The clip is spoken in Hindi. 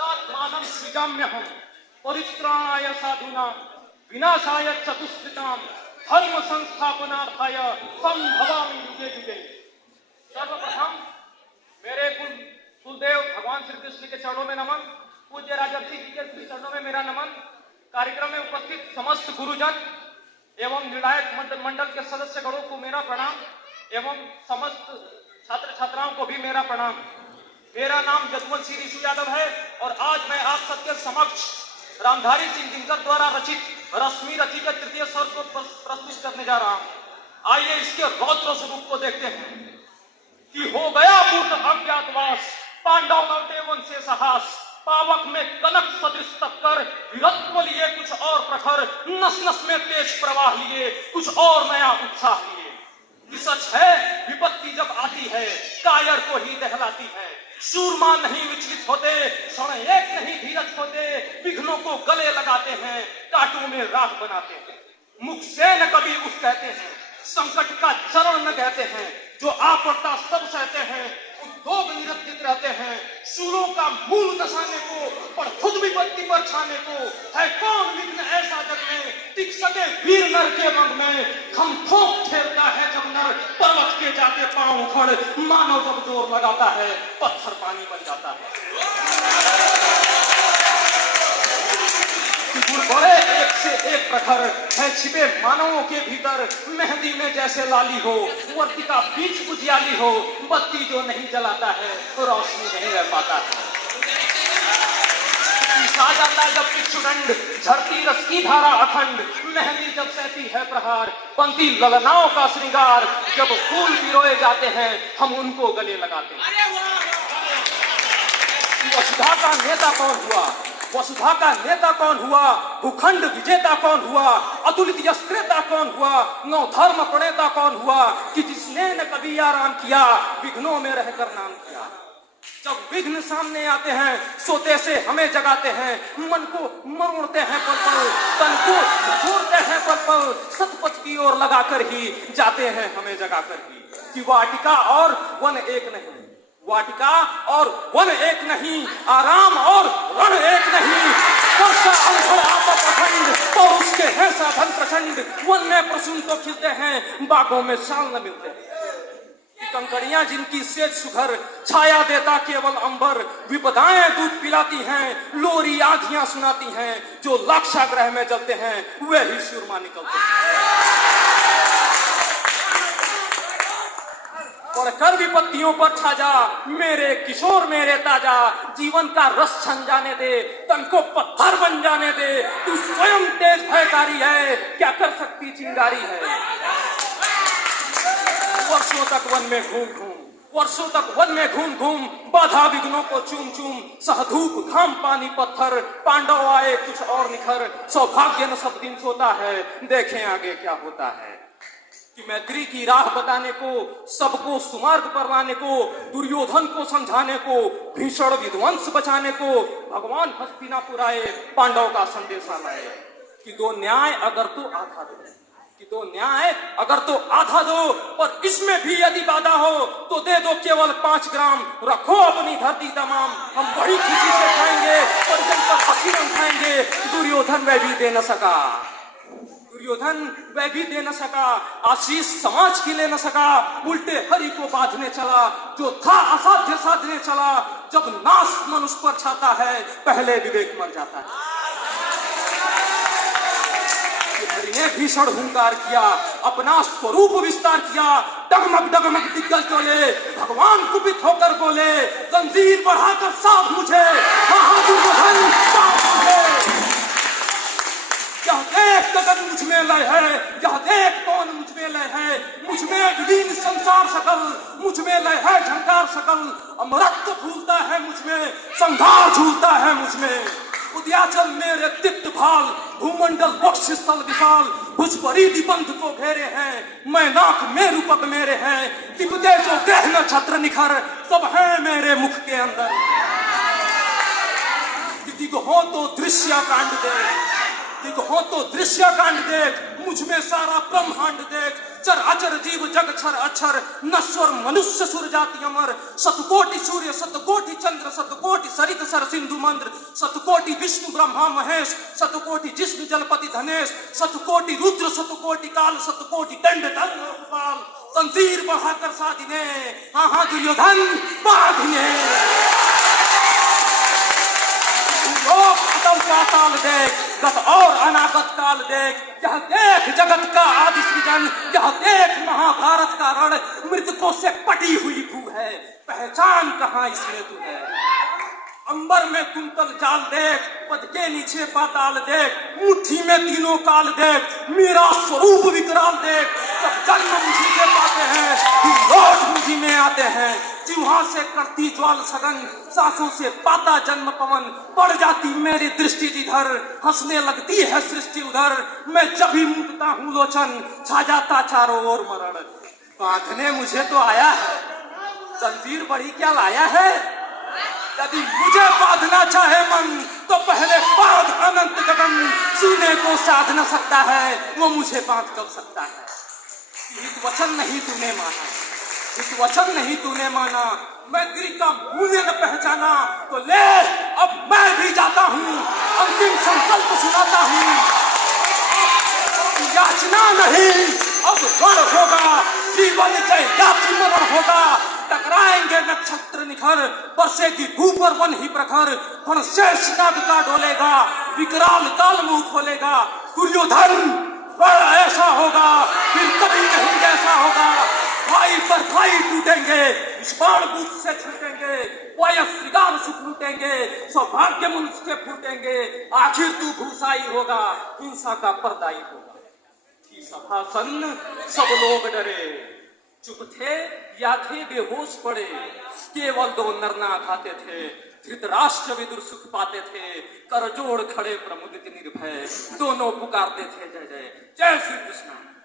तदात्मानं सृजाम्यहं परित्राणाय साधूनां विनाशाय चतुष्कृतां धर्म संस्थापनार्थाय संभवामि युगे युगे। सर्वप्रथम मेरे कुलदेव भगवान श्री कृष्ण के चरणों में नमन। पूज्य राजर्षि जी के श्री चरणों में मेरा नमन। कार्यक्रम में उपस्थित समस्त गुरुजन एवं निर्णायक मंडल के सदस्यगणों को मेरा प्रणाम एवं समस्त छात्र छात्राओं को भी मेरा प्रणाम। मेरा नाम यदुवंशी ऋषि यादव है और आज मैं आप सबके समक्ष रामधारी सिंह दिनकर द्वारा रचित रश्मि रचि के तृतीय स्वर को प्रस्तुत करने जा रहा हूं। आइए इसके रौद्र स्वरूप को देखते हैं कि हो गया पूर्ण अज्ञातवास, पांडव लौटे वन से साहस, पावक में कनक सदृश टक्कर, वीरत्व लिए कुछ और प्रखर, नस नस में तेज प्रवाह लिए कुछ और नया उत्साह लिए। सच है विपत्ति जब आती है कायर को ही दहलाती है। सूरमा नहीं विचलित होते, क्षण एक नहीं धीरज होते, विघ्नों को गले लगाते हैं, कांटों में राख बनाते हैं। मुख से न कभी उफ कहते हैं, संकट का चरण न कहते हैं, जो आ पड़ता सब सहते हैं, उद्योग निरंकित रहते हैं। सूलों का मूल दसाने को और खुद विपत्ति पर छाने को, है कौन विघ्न ऐसा जग में टिक सके वीर नर के रंग में। खम ठोक ठेरता है जब नर पर्वत के जाके पांव उखड़, मानव जब जोर लगाता है पत्थर पानी बन जाता है। बड़े एक से एक प्रखर है छिपे मानवों के भीतर, मेहंदी में जैसे लाली हो, वर्ती का बीच उजियाली हो, बत्ती जो नहीं जलाता है तो रोशनी नहीं रह पाता है। आ जाता है जब पिछुदंड, झरती रस की धारा अखंड, मेहंदी जब सहती है प्रहार, पंक्ति ललनाओं का श्रृंगार, जब फूल पिरोए जाते हैं हम उनको गले लगाते हैं। वसुधा का नेता कौन हुआ, वसुधा का नेता कौन हुआ, भूखंड विजेता कौन हुआ, अतुलित यस्त्रेता कौन हुआ, नौ धर्म प्रणेता कौन हुआ, कि जिसने न कभी आराम किया विघ्नों में रहकर नाम किया। जब विघ्न सामने आते हैं सोते से हमें जगाते हैं, मन को मरोड़ते हैं पल पल, तन को जोड़ते हैं पल पल, सतपथ की ओर लगाकर ही जाते हैं हमें जगाकर ही। कि वाटिका और वन एक नहीं, वाटिका और वन एक नहीं, आराम और रण एक नहीं। वर्षा अंधड़ आपा प्रखंड और उसके हैं साधन प्रखंड, वन में प्रसून तो खिलते हैं, बागों में शाल न मिलते हैं। कंकड़ियां जिनकी सेज सुघर, छाया देता केवल अंबर, विपदाएं दूध पिलाती हैं, लोरी आधियां सुनाती हैं, जो लाक्षाग्रह में जलते हैं वे ही सूरमा निकलते हैं। पढ़कर विपत्तियों पर छा जा मेरे किशोर मेरे ताजा, जीवन का रस छन जाने दे, तन को पत्थर बन जाने दे। तू स्वयं तेज भयकारी है, क्या कर सकती चिंगारी है। वर्षों तक वन में घूम घूम, वर्षों तक वन में घूम घूम, बाधा विघ्नों को चूम चूम, सहधूप घाम पानी पत्थर, पांडव आए कुछ और निखर, सौभाग्य न सब दिन सोता है, देखें आगे क्या होता है। कि मैत्री की राह बताने को, सबको सुमार्ग पर लाने को, दुर्योधन को समझाने को, भीषण विध्वंस बचाने को, भगवान हस्तिनापुर आए, पांडव का संदेशा लाए। कि दो न्याय अगर तो आधा दो, कि दो न्याय अगर तो आधा दो, पर इसमें भी यदि बाधा हो तो दे दो केवल 5 ग्राम, रखो अपनी धरती तमाम, हम बड़ी खुशी से खाएंगे, परिजन पर पसीना खाएंगे। दुर्योधन वह भी दे न सका, दुर्योधन वह भी दे न सका, आशीष समाज की ले न सका, उल्टे हरि को बांधने चला, जो था असाध्य साधने चला। जब नाश मनुष्य पर छाता है पहले विवेक मर जाता है। हरि ने भीषण हुंकार किया, अपना स्वरूप विस्तार किया, डगमग डगमग दिग्गज डोले, भगवान कुपित होकर बोले, जंजीर बढ़ाकर साथ मुझे, महादुर्योधन साथ मुझे। यह देख गगन मुझ में लय है, यह देख कौन मुझ में लय है, मुझ में विलीन संसार सकल, मुझ में लय है झंकार सकल, अमरत्व फूलता है मुझ में, संघार झूलता है मुझ में। उद्याचल मेरे तिक्त भाल, भूमंडल वक्ष स्थल विशाल, भुज परी दिबंध को घेरे हैं, मैं नाक में रूपक मेरे हैं, दिपते जो ग्रह न छत्र निखर, सब है मेरे मुख के अंदर। दिगहो तो दृश्य कांड देख, दिगहो तो दृश्य कांड देख, मुझ में सारा ब्रह्मांड देख, चर अचर जीव जग छर अक्षर नश्वर मनुष्य सुर जाति अमर सतकोटि सूर्य सतकोटि चंद्र सतकोटि सरित सर सिंधु मंद्र सतकोटि विष्णु ब्रह्मा महेश सतकोटि जिष्णु जलपति धनेश सतकोटि रुद्र सतकोटि काल सतकोटि दंड धर्म लोकपाल तंजीर बढ़ाकर साधिने हाँ हाँ दुर्योधन बाधिने पाताल देख गत और अनागत काल देख यह देख जगत का आदि सृजन यह देख महाभारत का रण मृतकों से पटी हुई भू है पहचान कहाँ इसमें तू है अंबर में कुंतल जाल देख पद के नीचे पाताल देख मुट्ठी में तीनों काल देख मेरा स्वरूप विकराल देख जब जन्म मुझी से पाते हैं फिर लौट मुझी में आते हैं जिह्वा से करती ज्वाल सघन सांसों से पाता जन्म पवन पड़ जाती मेरी दृष्टि जिधर हंसने लगती है सृष्टि उधर मैं जब भी मुड़ता हूँ लोचन छा जाता चारों ओर मरण बांधने मुझे तो आया है जंजीर बड़ी क्या लाया है यदि मुझे बांधना चाहे मन तो पहले बांध अनंत गगन सीने को साध न सकता है वो मुझे बांध कब सकता है हित वचन नहीं तूने माना हित वचन नहीं तूने माना मैं गिरी का मूल्य न पहचाना तो ले अब मैं भी जाता हूँ अंतिम संकल्प सुनाता हूँ याचना नहीं अब रण होगा जीवन के याची मरण होगा टकराएंगे नक्षत्र निखर बरसेगी भूपर वन ही प्रखर पण शेष नाग का डोलेगा विकराल काल मुंह खोलेगा दुर्योधन बड़ा ऐसा होगा फिर कभी नहीं जैसा होगा भाई पर भाई टूटेंगे विस्फोट बुद्ध से छूटेंगे वयस श्रृगाल सुख लूटेंगे सौभाग्य मनुष्य के फूटेंगे आखिर तू भूसाई होगा हिंसा का पर्दाई होगा सभा सन्न सब लोग डरे चुप थे या थे बेहोश पड़े केवल दो नरना खाते थे धृतराष्ट्र विदुर सुख पाते थे करजोड़ खड़े प्रमुदित निर्भय दोनों पुकारते थे जय जय जय श्री कृष्ण।